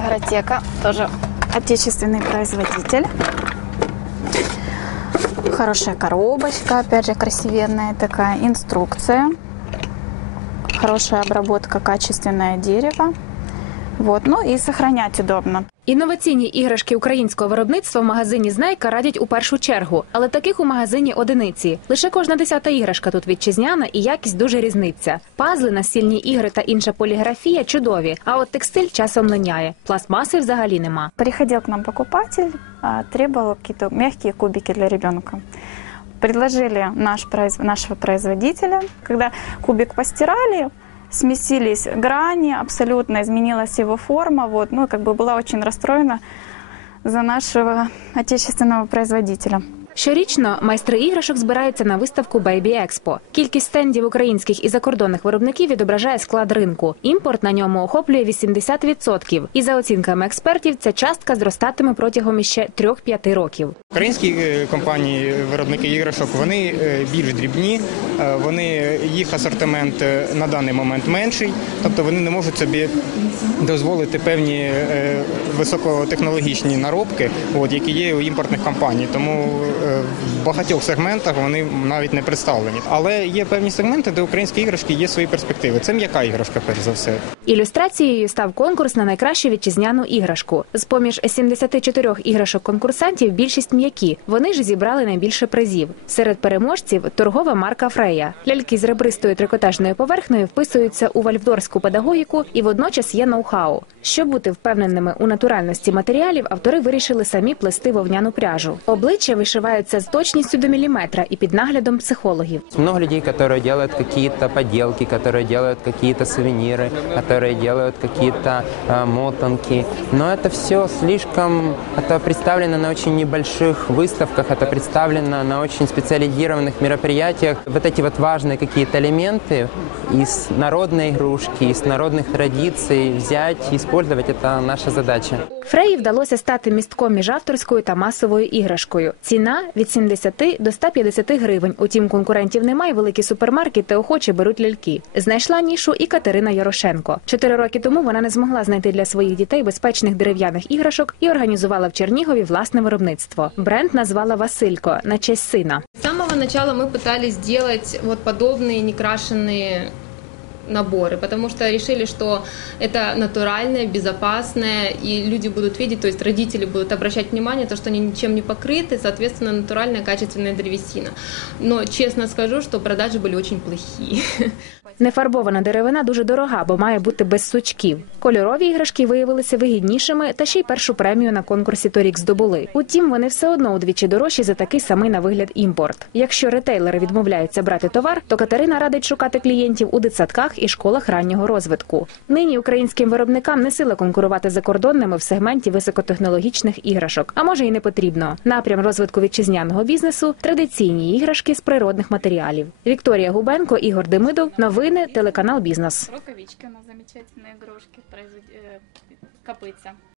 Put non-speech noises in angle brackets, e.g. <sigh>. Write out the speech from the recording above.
Игротека, тоже отечественный производитель. Хорошая коробочка, опять же красивенная такая инструкция. Хорошая обработка, качественное дерево. Вот, ну и сохранять удобно. Інноваційні іграшки українського виробництва в магазині Знайка радять у першу чергу, але таких у магазині одиниці. Лише кожна десята іграшка тут вітчизняна і якість дуже різниця. Пазли, настільні ігри та інша поліграфія чудові. А от текстиль часом линяє. Пластмаси взагалі нема. Приходил к нам покупатель, а, требовал какие-то мягкие кубики для ребенка. Предложили наш, нашего производителя. Когда кубик постирали, смесились грани, абсолютно изменилась его форма. Вот, ну, как бы была очень расстроена за нашего отечественного производителя. Щорічно майстри іграшок збираються на виставку Baby Expo. Кількість стендів українських і закордонних виробників відображає склад ринку. Імпорт на ньому охоплює 80%. І за оцінками експертів, ця частка зростатиме протягом іще 3-5 років. Українські е, компанії, виробники іграшок, вони е, більш дрібні, е, вони їх асортимент на даний момент менший, тобто вони не можуть собі дозволити певні високотехнологічні наробки, от, які є у імпортних компаній. Тому в багатьох сегментах вони навіть не представлені. Але є певні сегменти, де українські іграшки є свої перспективи. Це м'яка іграшка, перш за все. Ілюстрацією став конкурс на найкращу вітчизняну іграшку. З поміж 74 іграшок конкурсантів більшість м'які. Вони ж зібрали найбільше призів. Серед переможців торгова марка Фрея. Ляльки з ребристою трикотажною поверхнею вписуються у вальфдорську педагогіку і водночас є ноу-хау. Щоб бути впевненими у натуральності матеріалів, автори вирішили самі плести вовняну пряжу. Обличчя вишиваються з точністю до міліметра і під наглядом психологів. Много людей, которые делают какие-то поделки, которые делают какие-то сувениры, которые делают какие-то э, мотанки. Но это все слишком, это представлено на очень небольших выставках, это представлено на очень специализированных мероприятиях. Вот эти вот важные какие-то элементы из народной игрушки, из народных традиций взять и использовать, это наша задача. Фреї вдалося стати містком між авторською та масовою іграшкою. Ціна від 70 до 150 гривень. Утім, конкурентів немає. Великі супермаркети охоче беруть ляльки. Знайшла нішу і Катерина Ярошенко. Чотири роки тому вона не змогла знайти для своїх дітей безпечних дерев'яних іграшок і організувала в Чернігові власне виробництво. Бренд назвала Василько на честь сина. С самого начала мы пытались сделать вот подобные некрашенные наборы, потому что решили, что это натуральное, безопасное, и люди будут видеть, то есть родители будут обращать внимание, то, что они ничем не покрыты, соответственно, натуральная, качественная древесина. Но честно скажу, что продажи были очень плохие. <laughs> Нефарбована деревина дуже дорога, бо має бути без сучків. Кольорові іграшки виявилися вигіднішими, та ще й першу премію на конкурсі торік здобули. Утім, вони все одно удвічі дорожчі за такий самий на вигляд імпорт. Якщо ретейлери відмовляються брати товар, то Катерина радить шукати клієнтів у дитсадках і школах раннього розвитку. Нині українським виробникам не сила конкурувати з закордонними в сегменті високотехнологічних іграшок, а може й не потрібно. Напрям розвитку вітчизняного бізнесу традиційні іграшки з природних матеріалів. Вікторія Губенко, Ігор Демидов. Новини телеканал Бізнес. Рукавички у нас замечательные игрушки, копытца.